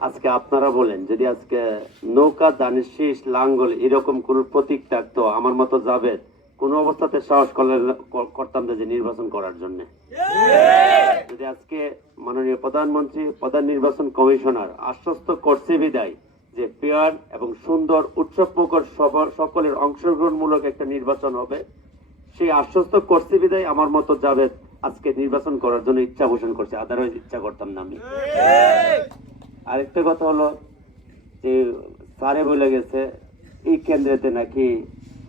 আজকে আপনারা বলেন, যদি আজকে নৌকা, ধানের শীষ, লাঙ্গল এরকম কোন প্রতীক থাকতো, আমার মতো যাবে কোন অবস্থাতে সাহস করতাম না যে নির্বাচন করার জন্য। যদি আজকে মাননীয় প্রধানমন্ত্রী, প্রধান নির্বাচন কমিশনার আশ্বস্ত করছে বিদায় যে ফেয়ার এবং সুন্দর উৎসবমুখর সকলের অংশগ্রহণমূলক একটা নির্বাচন হবে, সেই আশ্বস্ত করছে বিদায় আমার মতো যাবে আজকে নির্বাচন করার জন্য ইচ্ছা পোষণ করছে, আদারওয়াইজ ইচ্ছা করতাম না আমি। আরেকটা কথা হলো যে স্যারে বলে গেছে এই কেন্দ্রেতে নাকি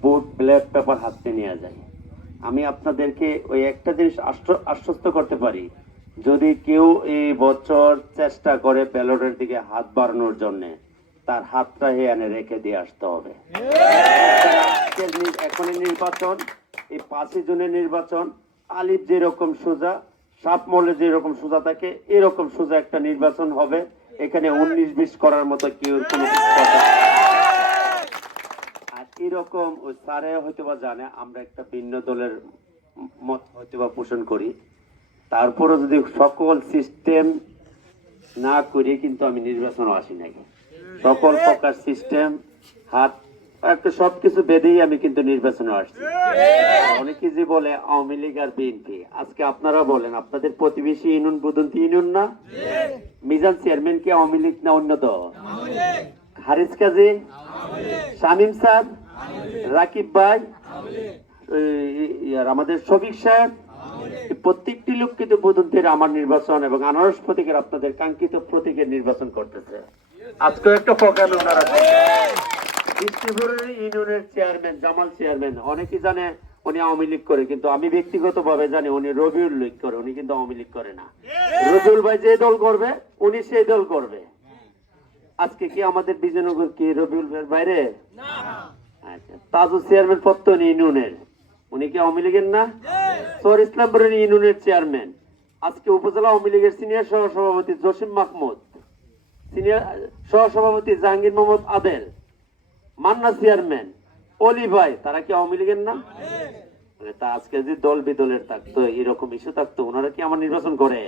ভোট ব্যালট পেপার হাতে নেওয়া যায়। আমি আপনাদেরকে ওই একটা জিনিস আশ্বস্ত করতে পারি, যদি কেউ এই বছর চেষ্টা করে ব্যালটের দিকে হাত বাড়ানোর জন্য, তার হাতটা এনে রেখে দিয়ে আসতে হবে। এখনই নির্বাচন, এই 5 জুনের নির্বাচন, আলিফ যেরকম সোজা, সাপ মলে যেরকম সোজা থাকে, এরকম সোজা একটা নির্বাচন হবে। এখানে 19-20 করার মতো কেউ কোনো কথা। আর এরকম ওই স্যারে হয়তোবা জানে আমরা একটা ভিন্ন দলের মত হয়তোবা পোষণ করি, তারপরে যদি সকল সিস্টেম না করি কিন্তু আমি নির্বাচনও আসি নাকি, সকল প্রকার সিস্টেম হাত একটা সবকিছু বেঁধেই আমি কিন্তু নির্বাচনে আসছি। অনেকে যে বলে আওয়ামী লীগ আর বিএনপি, আজকে আপনারা বলেন আপনাদের প্রতিবেশী ইউনিয়ন বুদন্তি ইউনিয়ন না, মিজান চেয়ারম্যান কি আওয়ামী লীগ না অন্য দল? হারিস কাজী, শামীম স্যার, রাকিব ভাই, আমাদের শফিক সাহেব, প্রত্যেকটি লোক কিন্তু বুদন্তির আমার নির্বাচন এবং আনারস প্রতীকের আপনাদের কাঙ্ক্ষিত প্রতীকের নির্বাচন করতেছে। আজকে একটা প্রোগ্রাম ওনারা ইউনিয়নের চেয়ারম্যান জামাল চেয়ারম্যান, অনেকে জানে উনি আওয়ামী লীগ করে, কিন্তু আমি ব্যক্তিগত ভাবে জানি উনি রবিউল লীগ করে, উনি কিন্তু আওয়ামী লীগ করে না। রবিউল ভাই যে দল করবে উনি সেই দল করবে। আজকে কি আমাদের বিজয়নগর কি রবিউল ভাইয়ের বাইরে? আচ্ছা, তাজু চেয়ারম্যান পত্তন ইউনিয়নের, উনি কি আওয়ামী লীগের না? সর ইসলামপুর ইউনিয়নের চেয়ারম্যান, আজকে উপজেলা আওয়ামী লীগের সিনিয়র সহসভাপতি জসিম মাহমুদ, সিনিয়র সহসভাপতি জাহাঙ্গীর মোহাম্মদ আদেল, মান্না চেয়ারম্যান, অলি ভাই, তারা কি আওয়ামী লীগের না? তা আজকে যদি দল বিদলের থাকতো, এরকম ইস্যু থাকতো, ওনারা কি আমার নির্বাচন করে?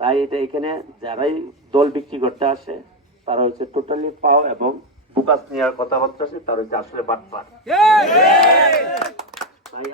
তাই এটা এখানে যারাই দল বিক্রি করতে আসে তারা হচ্ছে টোটালি পাও এবং বুকাস নেওয়ার কথাবার্তা আছে, তারা হচ্ছে আসলে বাটপার। তাই